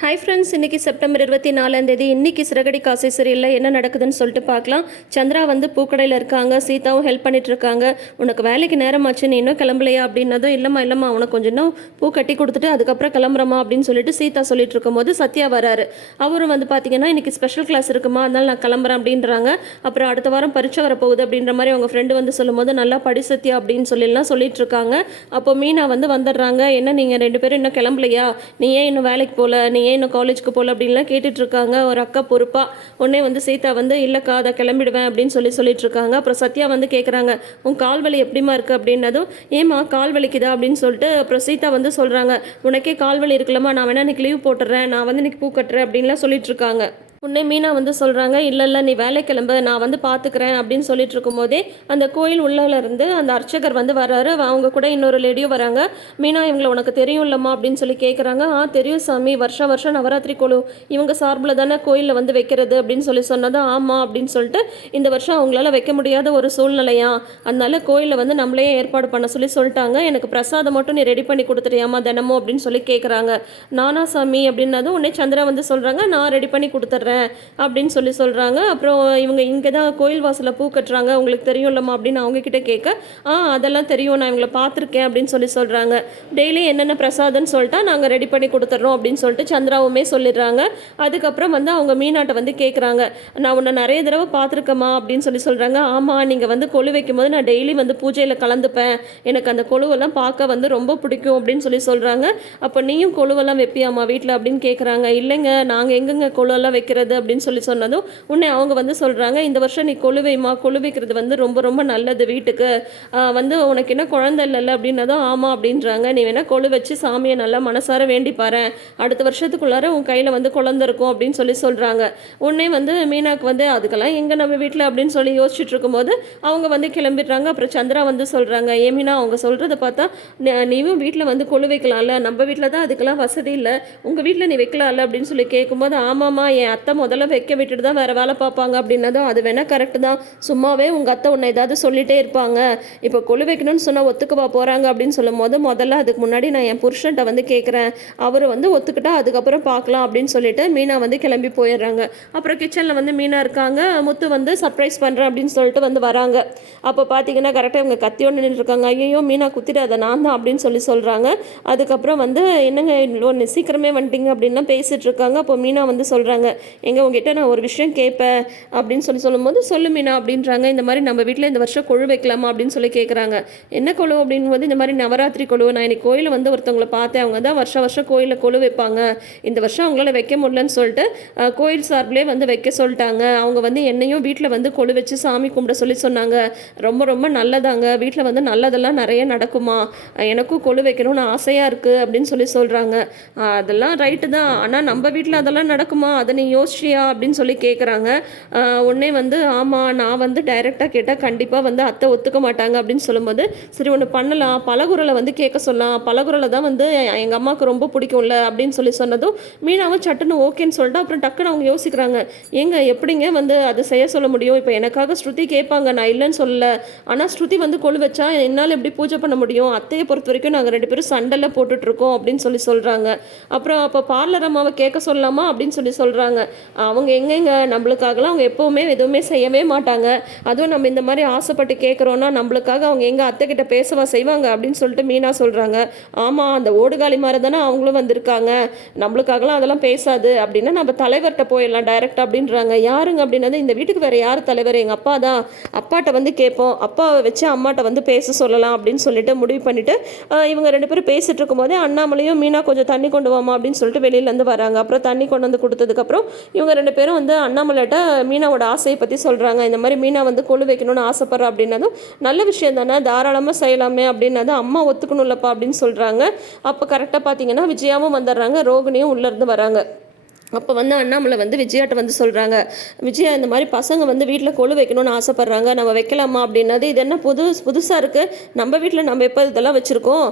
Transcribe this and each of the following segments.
Hi friends இன்னைக்கு September இருபத்தி நாலாந்தேதி இன்றைக்கி சிறகடி காசை சரியில்லை என்ன நடக்குதுன்னு சொல்லிட்டு பார்க்கலாம். சந்திரா வந்து பூக்கடையில் இருக்காங்க சீதாவும் ஹெல்ப் பண்ணிட்டு இருக்காங்க. உனக்கு வேலைக்கு நேரமாச்சு நீ இன்னும் கிளம்பலையா அப்படின்னதும் இல்லைம்மா இல்லைம்மா உனக்கு கொஞ்சம் இன்னும் பூ கட்டி கொடுத்துட்டு அதுக்கப்புறம் கிளம்புறமா அப்படின்னு சொல்லிட்டு சீதா சொல்லிட்டு இருக்கும்போது சத்யா வராரு. அவரும் வந்து பார்த்தீங்கன்னா இன்றைக்கி ஸ்பெஷல் கிளாஸ் இருக்குமா அதனால நான் கிளம்புறேன் அப்படின்றாங்க. அப்புறம் அடுத்த வாரம் பரீட்சை வரப்போகுது அப்படின்ற மாதிரி அவங்க ஃப்ரெண்டு வந்து சொல்லும்போது நல்லா படி சத்யா அப்படின்னு சொல்லிலாம் சொல்லிட்டு இருக்காங்க. அப்போ மீனா வந்து வந்துடுறாங்க. என்ன நீங்கள் ரெண்டு பேரும் இன்னும் கிளம்பலையா? நீ ஏன் இன்னும் வேலைக்கு போகல நீ ஏன் இன்னும் காலேஜுக்கு போகல அப்படின்லாம் கேட்டுட்ருக்காங்க. ஒரு அக்கா பொறுப்பா உடனே வந்து சீதா வந்து இல்லைக்கா அதை கிளம்பிடுவேன் அப்படின்னு சொல்லி சொல்லிட்டு இருக்காங்க அப்புறம் சத்யா வந்து கேட்குறாங்க உன் கால் வலி எப்படிமா இருக்கு? அப்படின்னதும் ஏமா கால் வலிக்குதா? அப்படின்னு சொல்லிட்டு அப்புறம் சீதா வந்து சொல்கிறாங்க உனக்கே கால் வலி இருக்குல்லம்மா நான் வேணா இன்னைக்கு லீவ் போட்டுறேன் நான் வந்து இன்னைக்கு பூ கட்டுறேன் அப்படின்லாம் சொல்லிட்டு இருக்காங்க உடனே மீனா வந்து சொல்கிறாங்க இல்லை இல்லை நீ வேலை கிளம்பு நான் வந்து பார்த்துக்கிறேன் அப்படின்னு சொல்லிட்டு இருக்கும்போதே அந்த கோயில் உள்ளால இருந்து அந்த அர்ச்சகர் வந்து வர்றாரு. அவங்க கூட இன்னொரு லேடியும் வராங்க. மீனா இவங்களை உனக்கு தெரியும் இல்லம்மா அப்படின்னு சொல்லி கேட்குறாங்க ஆ தெரியும் சாமி. வருஷம் வருஷம் நவராத்திரி குழு. இவங்க சார்பில் தானே கோயிலில் வந்து வைக்கிறது அப்படின்னு சொல்லி சொன்னது. ஆமாம் அப்படின்னு சொல்லிட்டு இந்த வருஷம் அவங்களால வைக்க முடியாத ஒரு சூழ்நிலையா? அதனால கோயிலில் வந்து நம்மளே ஏற்பாடு பண்ண சொல்லி சொல்லிட்டாங்க. எனக்கு பிரசாதம் மட்டும் நீ ரெடி பண்ணி கொடுத்துறியாமா தினமும் அப்படின்னு சொல்லி கேட்குறாங்க நானா சாமி அப்படின்னதும் உடனே சந்திரா வந்து சொல்கிறாங்க நான் ரெடி பண்ணி கொடுத்துட்றேன். அப்படின்னு சொல்லி சொல்கிறாங்க அப்புறம் இவங்க இங்கே தான் கோயில் வாசலில் பூ கட்டுறாங்க. உங்களுக்கு தெரியும்லம்மா அப்படின்னு அவங்க கிட்ட கேட்க ஆ அதெல்லாம் தெரியும். நான் இவங்களை பார்த்துருக்கேன். அப்படின்னு சொல்லி சொல்கிறாங்க டெய்லி என்னென்ன பிரசாதம்னு சொல்லிட்டா நாங்கள் ரெடி பண்ணி கொடுத்துட்றோம். அப்படின்னு சொல்லிட்டு சந்திராவுமே சொல்லிடுறாங்க. அதுக்கப்புறம் வந்து அவங்க மீனாட்டை வந்து கேட்குறாங்க நான் உன்னை நிறைய தடவை பார்த்துருக்கேம்மா. அப்படின்னு சொல்லி சொல்கிறாங்க ஆமாம் நீங்கள் வந்து கொலு வைக்கும்போது நான் டெய்லி வந்து பூஜையில் கலந்துப்பேன். எனக்கு அந்த கொழுவெல்லாம் பார்க்க வந்து ரொம்ப பிடிக்கும். அப்படின்னு சொல்லி சொல்கிறாங்க அப்போ நீயும் கொழுவெல்லாம் வைப்பியாம்மா வீட்டில் அப்படின்னு கேட்குறாங்க இல்லைங்க நாங்கள் எங்கெங்க கொழுவெல்லாம் வைக்கிறது அப்படின்னு சொல்லி சொன்னதும் உன்னை அவங்க வந்து சொல்கிறாங்க இந்த வருஷம் நீ கொழுவைமா கொழுவிக்கிறது வந்து ரொம்ப ரொம்ப நல்லது வீட்டுக்கு. வந்து உனக்கு என்ன குழந்தை இல்லைல்ல அப்படின்னதும் ஆமாம் அப்படின்றாங்க. நீ வேணால் கொழு வச்சு சாமியை நல்லா மனசார வேண்டி பாரு அடுத்த வருஷத்துக்குள்ளார உன் கையில் வந்து குழந்தை இருக்கும் அப்படின்னு சொல்லி சொல்கிறாங்க உடனே வந்து மீனாக்கு வந்து அதுக்கெல்லாம் எங்கே நம்ம வீட்டில் அப்படின்னு சொல்லி யோசிச்சுட்டு இருக்கும்போது அவங்க வந்து கிளம்பிடுறாங்க. அப்புறம் சந்திரா வந்து சொல்கிறாங்க ஏமினா மீனா அவங்க சொல்கிறத பார்த்தா நீவும் நீயும் வீட்டில் வந்து கொழு வைக்கலாம்ல. நம்ம வீட்டில் தான் அதுக்கெல்லாம் வசதி இல்லை. உங்கள் வீட்டில் நீ வைக்கலாம்ல அப்படின்னு சொல்லி கேட்கும்போது ஆமாம்மா என் அத்தை முதல்ல வைக்க விட்டுட்டு தான் வேறு வேலை பார்ப்பாங்க அப்படின்னதும் அது வேணால் கரெக்டு தான். சும்மாவே உங்கள் அத்தை உன்னை ஏதாவது சொல்லிகிட்டே இருப்பாங்க. இப்போ கொழு வைக்கணும்னு சொன்னால் ஒத்துக்கவா போகிறாங்க அப்படின்னு சொல்லும்போது முதல்ல அதுக்கு முன்னாடி நான் என் புருஷன்ட்ட வந்து கேட்குறேன் அவர் வந்து ஒத்துக்கிட்டா அதுக்கப்புறம் பார்க்கலாம் அப்படின்னு சொல்லிட்டு மீனா வந்து கிளம்பி போயிடுறாங்க. அப்புறம் கிச்சனில் வந்து மீனா இருக்காங்க. முத்து வந்து சர்ப்ரைஸ் பண்ணுறேன் அப்படின்னு சொல்லிட்டு வந்து வராங்க. அப்போ பார்த்தீங்கன்னா கரெக்டாக இவங்க கத்தியோடு ஒன்று இருக்காங்க ஐயோ மீனா குத்திடாத நான் தான் அப்படின்னு சொல்லி சொல்கிறாங்க அதுக்கப்புறம் வந்து என்னங்க ஒன்று சீக்கிரமே வந்துட்டீங்க அப்படின்லாம் பேசிகிட்டு இருக்காங்க. அப்போ மீனா வந்து சொல்கிறாங்க எங்கள் உங்ககிட்ட நான் ஒரு விஷயம் கேட்பேன் அப்படின்னு சொல்லி சொல்லும்போது சொல்லுமீனா அப்படின்றாங்க. இந்த மாதிரி நம்ம வீட்டில் இந்த வருஷம் கொழு வைக்கலாமா அப்படின்னு சொல்லி கேட்குறாங்க என்ன கொழு அப்படிங்கும்போது இந்த மாதிரி நவராத்திரி கொழு. நான் இன்னைக்கு கோயிலில் வந்து ஒருத்தவங்களை பார்த்தேன். அவங்க தான் வருஷம் வருஷம் கோயிலில் கொழு வைப்பாங்க. இந்த வருஷம் அவங்களால வைக்க முடியலன்னு சொல்லிட்டு கோயில் சார்பிலே வந்து வைக்க சொல்லிட்டாங்க. அவங்க வந்து என்னையும் வீட்டில் வந்து கொழு வச்சு சாமி கும்பிட சொல்லி சொன்னாங்க. ரொம்ப ரொம்ப நல்லதாங்க. வீட்டில் வந்து நல்லதெல்லாம் நிறைய நடக்குமா? எனக்கும் கொழு வைக்கணும்னு ஆசையாக இருக்குது அப்படின்னு சொல்லி சொல்கிறாங்க அதெல்லாம் ரைட்டு தான். ஆனால் நம்ம வீட்டில் அதெல்லாம் நடக்குமா? அதை நீ யோசிச்சியா அப்படின்னு சொல்லி கேட்குறாங்க உடனே வந்து ஆமாம் நான் வந்து டைரெக்டாக கேட்டால் கண்டிப்பாக வந்து அத்தை ஒத்துக்க மாட்டாங்க அப்படின்னு சொல்லும்போது சரி ஒன்று பண்ணலாம். பலகுரலை வந்து கேட்க சொல்லலாம் பலகுரலை தான் வந்து எங்கள் அம்மாவுக்கு ரொம்ப பிடிக்கும்ல அப்படின்னு சொல்லி சொன்னதும் மீனாவும் சட்டுன்னு ஓகேன்னு சொல்லிட்டு அப்புறம் டக்குன்னு அவங்க யோசிக்கிறாங்க. ஏங்க எப்படிங்க வந்து அது செய்ய சொல்ல முடியும்? இப்போ எனக்காக ஸ்ருதி கேட்பாங்க. நான் இல்லைன்னு சொல்லல. ஆனால் ஸ்ருதி வந்து கொழு வச்சா என்னால் எப்படி பூஜை பண்ண முடியும்? அத்தையை பொறுத்த வரைக்கும் நாங்கள் ரெண்டு பேரும் சண்டையில் போட்டுட்ருக்கோம் அப்படின்னு சொல்லி சொல்கிறாங்க அப்புறம் அப்போ பார்லர் அம்மாவை கேட்க சொல்லலாமா அப்படின்னு சொல்லி சொல்கிறாங்க அவங்க எங்கெங்க நம்மளுக்காகலாம் அவங்க எப்போவுமே எதுவுமே செய்யவே மாட்டாங்க. அதுவும் நம்ம இந்த மாதிரி ஆசைப்பட்டு கேட்குறோன்னா நம்மளுக்காக அவங்க எங்கள் அத்தை கிட்ட பேசவா செய்வாங்க அப்படின்னு சொல்லிட்டு மீனா சொல்கிறாங்க ஆமாம் அந்த ஓடுகாலி மாதிரி தானே அவங்களும் வந்திருக்காங்க. நம்மளுக்காகலாம் அதெல்லாம் பேசாது அப்படின்னா நம்ம தலைவர்கிட்ட போயிடலாம் டைரெக்டாக அப்படின்றாங்க. யாருங்க அப்படின்னது இந்த வீட்டுக்கு வேறு யார் தலைவர்? எங்கள் அப்பா தான். அப்பாட்ட வந்து கேட்போம். அப்பாவை வச்சு அம்மாட்ட வந்து பேச சொல்லலாம் அப்படின்னு சொல்லிட்டு முடிவு பண்ணிட்டு இவங்க ரெண்டு பேரும் பேசிட்டு இருக்கும்போதே அண்ணாமலையும் மீனா கொஞ்சம் தண்ணி கொண்டு வாமா அப்படின்னு சொல்லிட்டு வெளியிலேருந்து வராங்க. அப்புறம் தண்ணி கொண்டு வந்து கொடுத்ததுக்கப்புறம் இவங்க ரெண்டு பேரும் வந்து அண்ணாமலைட்ட மீனாவோட ஆசையை பற்றி சொல்கிறாங்க இந்த மாதிரி மீனா வந்து கொழு வைக்கணும்னு ஆசைப்படுறா அப்படின்னதும் நல்ல விஷயம் தானே தாராளமாக செய்யலாமே அப்படின்னதும் அம்மா ஒத்துக்கணும்லப்பா அப்படின்னு சொல்கிறாங்க அப்போ கரெக்டாக பார்த்தீங்கன்னா விஜயாவும் வந்துடுறாங்க ரோகிணியும் உள்ளேருந்து வராங்க. அப்போ வந்து அண்ணாமலை வந்து விஜயாட்ட வந்து சொல்கிறாங்க விஜயா இந்த மாதிரி பசங்க வந்து வீட்டில் கொழு வைக்கணும்னு ஆசைப்பட்றாங்க நம்ம வைக்கலாமா? அப்படின்னது இது என்ன புது புதுசாக இருக்குது நம்ம வீட்டில் நம்ம எப்போ இதெல்லாம் வச்சுருக்கோம்?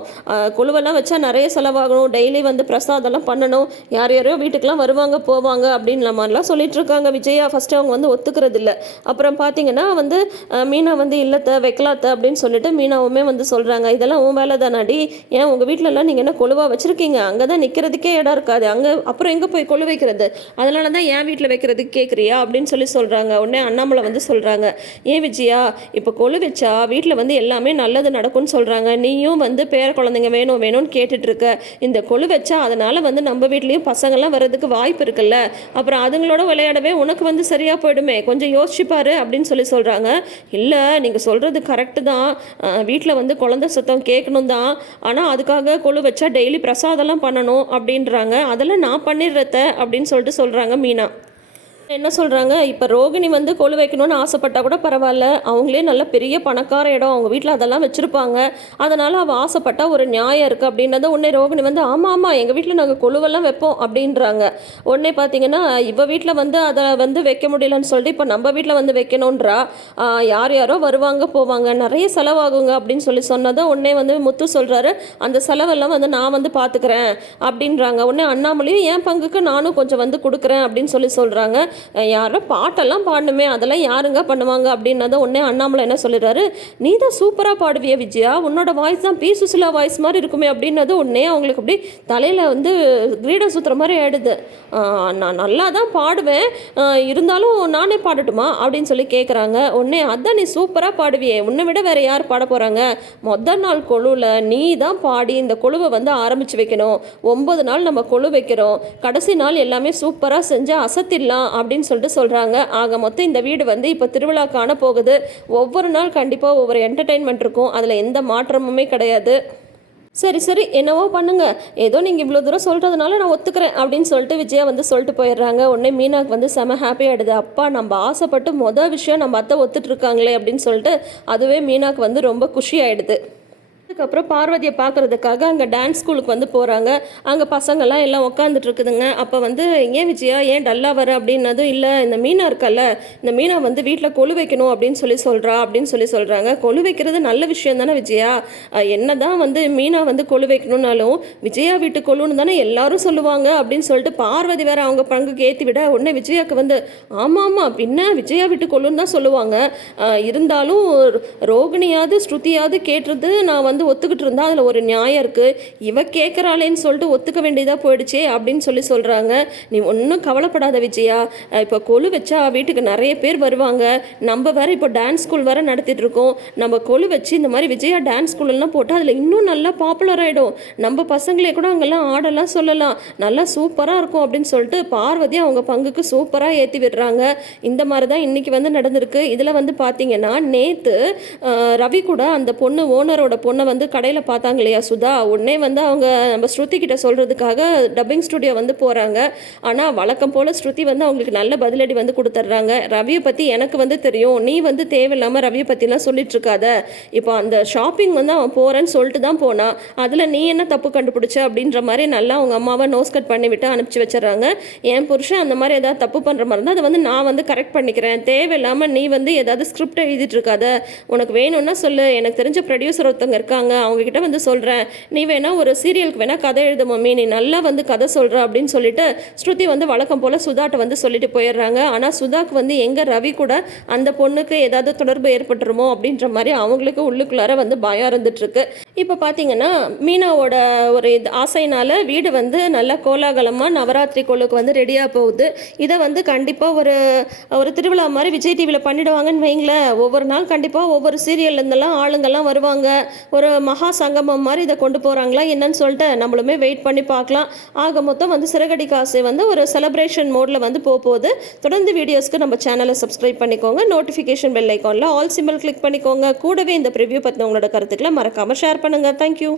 கொழுவெல்லாம் வச்சா நிறைய செலவாகணும். டெய்லி வந்து பிரசாதம்லாம் பண்ணணும். யார் யாரையோ வீட்டுக்கெலாம் வருவாங்க போவாங்க அப்படின்ற மாதிரிலாம் சொல்லிட்டு இருக்காங்க விஜயா. ஃபஸ்ட்டு அவங்க வந்து ஒத்துக்கிறது இல்லை. அப்புறம் பார்த்தீங்கன்னா வந்து மீனா வந்து இல்லத்தை வைக்கலாத்த அப்படின்னு சொல்லிட்டு மீனாவுமே வந்து சொல்கிறாங்க இதெல்லாம் உன் வேலை தானாடி. ஏன் உங்கள் வீட்டிலலாம் நீங்கள் என்ன கொழுவாக வச்சுருக்கீங்க? அங்கே தான் நிற்கிறதுக்கே இடம் இருக்காது. அங்கே அப்புறம் எங்கே போய் கொழு வைக்கிறது. அதனால தான் என் வீட்டில் வைக்கிறதுக்கு கேட்குறியா அப்படின்னு சொல்லி சொல்கிறாங்க உடனே அண்ணாமலை வந்து சொல்கிறாங்க ஏன் விஜயா இப்போ கொழு வச்சா வீட்டில் வந்து எல்லாமே நல்லது நடக்கும்னு சொல்கிறாங்க நீயும் வந்து பேர குழந்தைங்க வேணும் வேணும்னு கேட்டுட்ருக்க இந்த கொழு வச்சா அதனால் வந்து நம்ம வீட்லேயும் பசங்கள்லாம் வர்றதுக்கு வாய்ப்பு இருக்குல்ல. அப்புறம் அதுங்களோட விளையாடவே உனக்கு வந்து சரியாக போயிடுமே. கொஞ்சம் யோசிச்சுப்பார் அப்படின்னு சொல்லி சொல்கிறாங்க இல்லை நீங்கள் சொல்கிறது கரெக்டு தான். வீட்டில் வந்து குழந்தை சுத்தம் கேட்கணும் தான். ஆனால் அதுக்காக கொழு வச்சா டெய்லி பிரசாதம்லாம் பண்ணணும் அப்படின்றாங்க. அதெல்லாம் நான் பண்ணிடுறத அப்படின்னு சொல்லிட்டு சொல்கிறாங்க மீனா. என்ன சொல்கிறாங்க இப்போ ரோகிணி வந்து கொழு வைக்கணும்னு ஆசைப்பட்டா கூட பரவாயில்ல. அவங்களே நல்ல பெரிய பணக்கார இடம். அவங்க வீட்டில் அதெல்லாம் வச்சுருப்பாங்க. அதனால் அவள் ஆசைப்பட்டா ஒரு நியாயம் இருக்குது அப்படின்றத உடனே ரோகிணி வந்து ஆமாம் ஆமாம் எங்கள் வீட்டில் நாங்கள் கொழுவெல்லாம் வைப்போம் அப்படின்றாங்க. உடனே பார்த்தீங்கன்னா இவ வீட்டில் வந்து அதை வந்து வைக்க முடியலன்னு சொல்லிட்டு இப்போ நம்ம வீட்டில் வந்து வைக்கணுன்றா யார் யாரோ வருவாங்க போவாங்க. நிறைய செலவாகுங்க அப்படின்னு சொல்லி சொன்னதும் உடனே வந்து முத்து சொல்கிறாரு அந்த செலவெல்லாம் வந்து நான் வந்து பார்த்துக்கிறேன் அப்படின்றாங்க. உடனே அண்ணாமலையும் என் பங்குக்கு நானும் கொஞ்சம் வந்து கொடுக்குறேன் அப்படின்னு சொல்லி சொல்கிறாங்க யாரோ பாட்டெல்லாம் பாடணுமே அதெல்லாம் யாருங்க பண்ணுவாங்க அப்படின்னதும் உடனே அண்ணாமலை என்ன சொல்லிடுறாரு? நீ தான் சூப்பராக பாடுவிய விஜயா உன்னோட வாய்ஸ் தான் பி. சுசிலா வாய்ஸ் மாதிரி இருக்குமே அப்படின்னது உடனே அவங்களுக்கு அப்படி தலையில் வந்து கிரீடம் சுற்றுற மாதிரி ஆயிடுது. நான் நல்லா தான் பாடுவேன் இருந்தாலும் நானே பாடட்டுமா? அப்படின்னு சொல்லி கேட்குறாங்க உடனே அதான் நீ சூப்பராக பாடுவியே உன்னை விட வேற யார் பாட போகிறாங்க மொதல் நாள் கொழுவில் நீ தான் பாடி இந்த கொழுவை வந்து ஆரம்பித்து வைக்கணும். ஒம்பது நாள் நம்ம கொழு வைக்கிறோம். கடைசி நாள் எல்லாமே சூப்பராக செஞ்சு அசத்திடலாம் அப்படின்னு சொல்லிட்டு சொல்கிறாங்க ஆக மொத்தம் இந்த வீடு வந்து இப்போ திருவிழா காண போகுது. ஒவ்வொரு நாள் கண்டிப்பாக ஒவ்வொரு என்டர்டெயின்மெண்ட் இருக்கும். அதில் எந்த மாற்றமுமே கிடையாது. சரி சரி. என்னவோ பண்ணுங்க. ஏதோ நீங்கள் இவ்வளோ தூரம் சொல்கிறதுனால நான் ஒத்துக்கிறேன் அப்படின்னு சொல்லிட்டு விஜயா வந்து சொல்லிட்டு போயிடுறாங்க. உடனே மீனாக்கு வந்து செம ஹாப்பி ஆகிடுது அப்பா நம்ம ஆசைப்பட்டு மொதல் விஷயம் நம்ம அத்தை ஒத்துட்டு இருக்காங்களே அப்படின்னு சொல்லிட்டு அதுவே மீனாக்கு வந்து ரொம்ப குஷி ஆகிடுது அதுக்கப்புறம் பார்வதியை பார்க்கறதுக்காக அங்கே டான்ஸ் ஸ்கூலுக்கு வந்து போகிறாங்க அங்கே பசங்கள்லாம் எல்லாம் உட்காந்துட்டு இருக்குதுங்க. அப்போ வந்து ஏன் விஜயா ஏன் டல்லாக வர? அப்படின்னதும் இல்லை இந்த மீனா இருக்கல்ல. இந்த மீனா வந்து வீட்டில் கொழு வைக்கணும் அப்படின்னு சொல்லி சொல்கிறா அப்படின்னு சொல்லி சொல்கிறாங்க கொழு வைக்கிறது நல்ல விஷயம் தானே விஜயா? என்ன தான் வந்து மீனா வந்து கொழு வைக்கணும்னாலும் விஜயா வீட்டு கொழுன்னு தானே எல்லாரும் சொல்லுவாங்க அப்படின்னு சொல்லிட்டு பார்வதி வேற அவங்க பங்குக்கு ஏற்றி விட உடனே விஜயாக்கு வந்து ஆமாம் ஆமாம் பின்ன விஜயா வீட்டு கொழுன்னு தான் சொல்லுவாங்க. இருந்தாலும் ரோகிணியாவது ஸ்ருதியாவது கேட்டுறது நான் வந்து ஒத்துக்கிட்டு இருந்தா அதில் ஒரு நியாயம் இருக்குது இவ கேட்குறாளேன்னு சொல்லிட்டு ஒத்துக்க வேண்டியதாக போயிடுச்சே அப்படின்னு சொல்லி சொல்கிறாங்க நீ ஒன்றும் கவலைப்படாத விஜயா. இப்போ கொழு வச்சா வீட்டுக்கு நிறைய பேர் வருவாங்க. நம்ம வேற இப்போ டான்ஸ் ஸ்கூல் வேறு நடத்திட்டு இருக்கோம். நம்ம கொழு வச்சு இந்த மாதிரி விஜயா டான்ஸ் ஸ்கூல்லாம் போட்டால் அதில் இன்னும் நல்லா பாப்புலர் ஆகிடும் நம்ம பசங்களே கூட அங்கெல்லாம் ஆடலாம் சொல்லலாம். நல்லா சூப்பராக இருக்கும் அப்படின்னு சொல்லிட்டு பார்வதி அவங்க பங்குக்கு சூப்பராக ஏற்றி விடுறாங்க. இந்த மாதிரி தான் இன்றைக்கி வந்து நடந்திருக்கு. இதில் வந்து பார்த்தீங்கன்னா நேற்று ரவி கூட அந்த பொண்ணு ஓனரோட பொண்ணை வந்து கடையில் பார்த்தாங்க இல்லையா சுதா? உடனே வந்து அவங்க நம்ம ஸ்ருதி கிட்ட சொல்கிறதுக்காக டப்பிங் ஸ்டுடியோ வந்து போகிறாங்க ஆனால் வழக்கம் போல் ஸ்ருதி வந்து அவங்களுக்கு நல்ல பதிலடி வந்து கொடுத்துட்றாங்க. ரவியை பற்றி எனக்கு வந்து தெரியும். நீ வந்து தேவையில்லாமல் ரவியை பற்றிலாம் சொல்லிட்டுருக்காத. இப்போ அந்த ஷாப்பிங் வந்து அவன் போகிறேன்னு சொல்லிட்டு தான் போனான் அதில் நீ என்ன தப்பு கண்டுபிடிச்ச அப்படின்ற மாதிரி நல்லா அவங்க அம்மாவை நோஸ் கட் பண்ணிவிட்டு அனுப்பிச்சி வச்சிடறாங்க. என் புருஷன் அந்த மாதிரி ஏதாவது தப்பு பண்ணுற மாதிரி இருந்தால் அதை வந்து நான் வந்து கரெக்ட் பண்ணிக்கிறேன். தேவையில்லாமல் நீ வந்து ஏதாவது ஸ்கிரிப்ட் எழுதிட்டு இருக்காத உனக்கு வேணும்னா சொல்லு. எனக்கு தெரிஞ்ச ப்ரொடியூசர் ஒருத்தவங்க இருக்காங்க அவங்க கிட்ட வந்து சொல்கிறேன் நீ வேணா ஒரு சீரியலுக்கு வேணா கதை எழுத மம்மி. நீ நல்லா வந்து கதை சொல்கிற அப்படின்னு சொல்லிட்டு ஸ்ருதி வந்து வழக்கம் போல் சுதாட்ட வந்து சொல்லிட்டு போயிடுறாங்க. ஆனால் சுதாக்கு வந்து எங்கே ரவி கூட அந்த பொண்ணுக்கு ஏதாவது தொடர்பு ஏற்பட்டுருமோ அப்படின்ற மாதிரி அவங்களுக்கு உள்ளுக்குள்ளார வந்து பயம் இருந்துட்டு இருக்கு இப்போ பார்த்தீங்கன்னா மீனாவோட ஒரு இது ஆசைனால வீடு வந்து நல்லா கோலாகலமாக நவராத்திரி கோளுக்கு வந்து ரெடியாக போகுது. இதை வந்து கண்டிப்பாக ஒரு ஒரு திருவிழா மாதிரி விஜய் டிவியில் பண்ணிடுவாங்கன்னு வைங்களேன். ஒவ்வொரு நாள் கண்டிப்பாக ஒவ்வொரு சீரியல்ல இருந்தெல்லாம் வருவாங்க. ஒரு மகா சங்கமம் மாதிரி இதை கொண்டு போகிறாங்களா என்னன்னு சொல்லிட்டு நம்மளுமே வெயிட் பண்ணி பார்க்கலாம். ஆக மொத்தம் வந்து சிறகடி காசு வந்து ஒரு செலப்ரேஷன் மோடில் வந்து போக போகுது. தொடர்ந்து வீடியோஸ்க்கு நம்ம சேனலை சப்ஸ்கிரைப் பண்ணிக்கோங்க. நோட்டிஃபிகேஷன் பெல் ஐக்கானில் ஆல் சிம்பிள் கிளிக் பண்ணிக்கோங்க. கூடவே இந்த ப்ரிவ்யூ பற்றின உங்களோட கருத்துக்களை மறக்காமல் ஷேர் பண்ணுங்கள் தேங்க்யூ